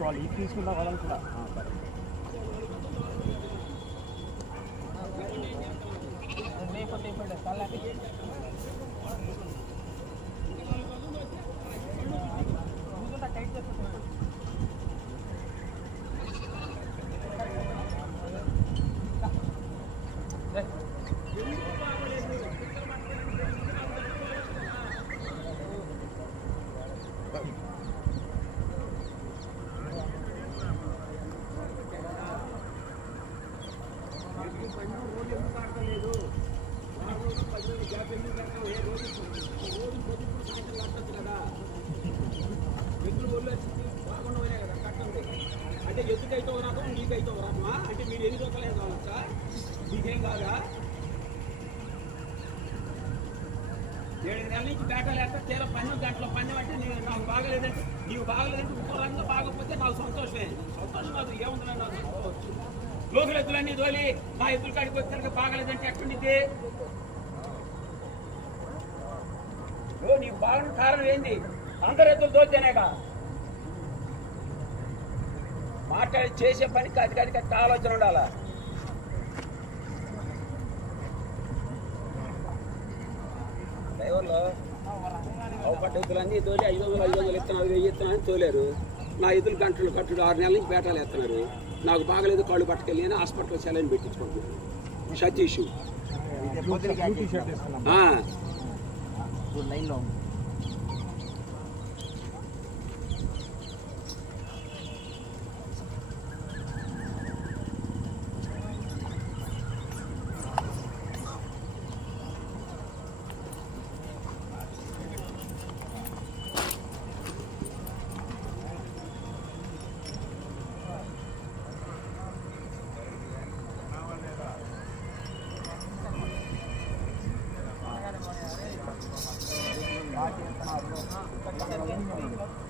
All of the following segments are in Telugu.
తీసుకోవాలి. ఇది తీసుకుందాం వాళ్ళని కూడా అంటే ఎత్తుకైతే ఒక రకం నీకైతే ఒక రకమా అంటే మీరు ఎన్ని రకాలే కావాలచ్చా మీకేం కాదా ఏడు నెలల నుంచి బేటాలేస్తా తీర పన్నెం గంటల పన్నెం అంటే నేను నాకు బాగలేదంటే నీకు బాగలేదంటే ఇంకో రంగం బాగపోతే నాకు సంతోషమే. సంతోషం కాదు ఏముందని నాకు సంతోషం? లోకల ఎద్దులన్నీ తోలి మా ఎద్దుల కాడికి వచ్చాక బాగలేదంటే ఎక్కడిది ఓ నీకు బాగా కారణం ఏంది? అందరు ఎద్దులు తోలితేనేగా? మాట్లాడి చేసే పనికి అధికారికి ఆలోచన ఉండాలా? డ్రైవర్లు ఎద్దులన్నీ తోలి ఐదు వందలు ఐదు వందలు ఇస్తున్నారు వెయ్యి ఇస్తున్నారు తోలేరు. నా ఎద్దులు గంటలు కట్టుడు ఆరు నెలల నుంచి బేటాలు ఎత్తున్నారు నాకు బాగలేదు కాళ్ళు పట్టుకెళ్ళి అని హాస్పిటల్లో సెలైన్ పెట్టించుకుంటున్నాను సతీష్. లైన్లో Thank you.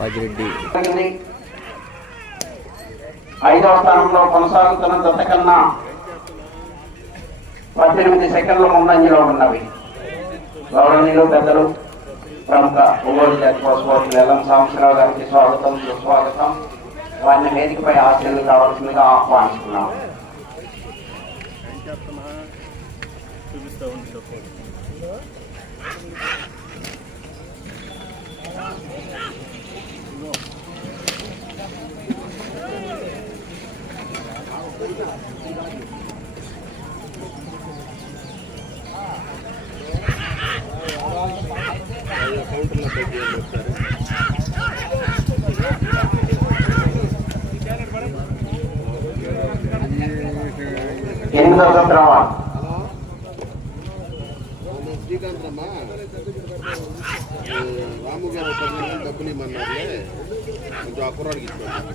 జరిగింది ఐదవ స్థానంలో కొనసాగుతున్న దశ కన్నా పద్దెనిమిది సెకండ్ల ముందంజలో ఉన్నవి. గౌరవనీయులు పెద్దలు ప్రముఖ ఒంగోలు జాతి పోస్పోర్ట్ సాంబశివరావు గారికి స్వాగతం సుస్వాగతం. వారిని వేదికపై ఆశీర్లు కావాల్సిందిగా ఆహ్వానిస్తున్నాం. ఎనిమిదవ సత్రమా శ్రీకాంత్ అమ్మ రాము గారు పదిహేను డబ్బులు ఇమ్మన్నారులే కొంచెం ఆ కుర్రాడికి ఇచ్చుకోండి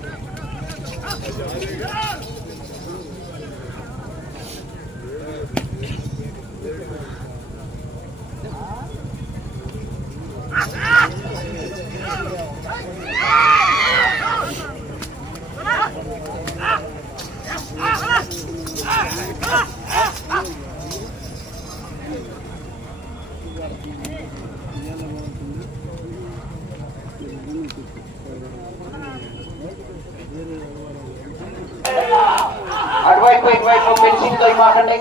అటువైపు ఇటువైపు పెన్సింగ్తో తో మాకండి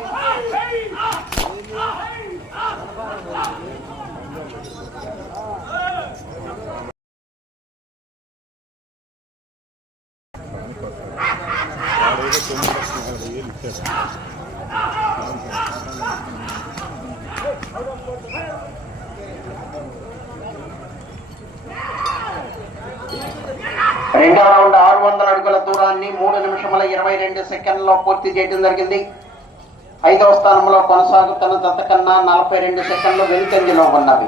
రెండో రౌండ్ ఆరు వందల అడుగులతో దూరాన్ని మూడు నిమిషముల ఇరవై రెండు సెకండ్లో పూర్తి చేయడం జరిగింది. ఐదవ స్థానంలో కొనసాగుతున్న దత్త కన్నా నలభై రెండు సెకండ్లు వెనుకంజలో ఉన్నవి.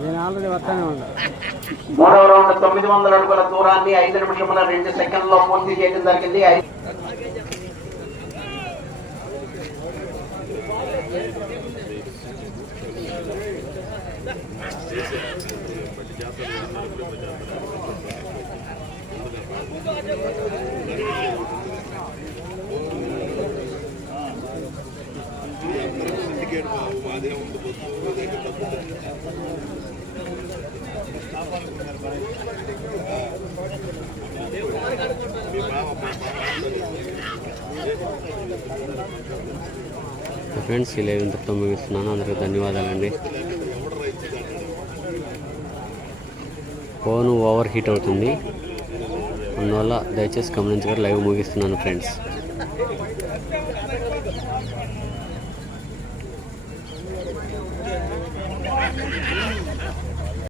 నేను ఆల్రెడీ వస్తానే ఉన్నా. మూడవ రౌండ్ తొమ్మిది వందల అడుగుల దూరాన్ని ఐదు నిమిషముల రెండు సెకండ్లో పూర్తి చేయడం జరిగింది. ఐ- ఫ్రెండ్స్ ఈ లైవ్ ఇంతటితో ముగిస్తున్నాను. అందరికీ ధన్యవాదాలండి. ఫోన్ ఓవర్ హీట్ అవుతుంది. అందువల్ల దయచేసి గమనించగా లైవ్ ముగిస్తున్నాను ఫ్రెండ్స్.